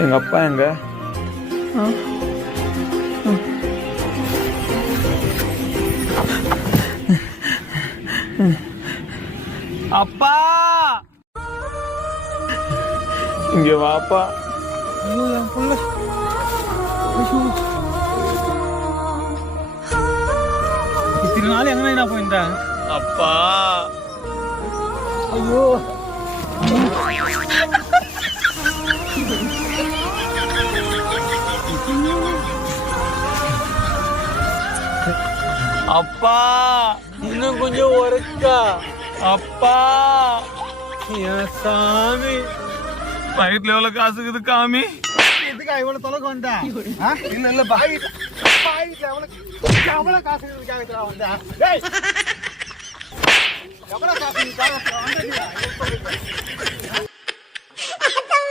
எங்க அப்பா எங்க? அப்பா இங்க வாப்பா. என் புள்ள இத்தனை நாள் எங்க போயிருந்தேன்? அப்பா ஐயோ அப்பா இன்னும் கொஞ்சம் ஒருக்கா. அப்பா என் சாமி, வயிற்றுல எவ்வளவு காசுக்குது காமி? எதுக்கா இவ்வளவு தொலைக்கு வந்தா? இல்ல இல்ல பாய் எவ்வளவு காசு வந்தா? எவ்வளவு காசு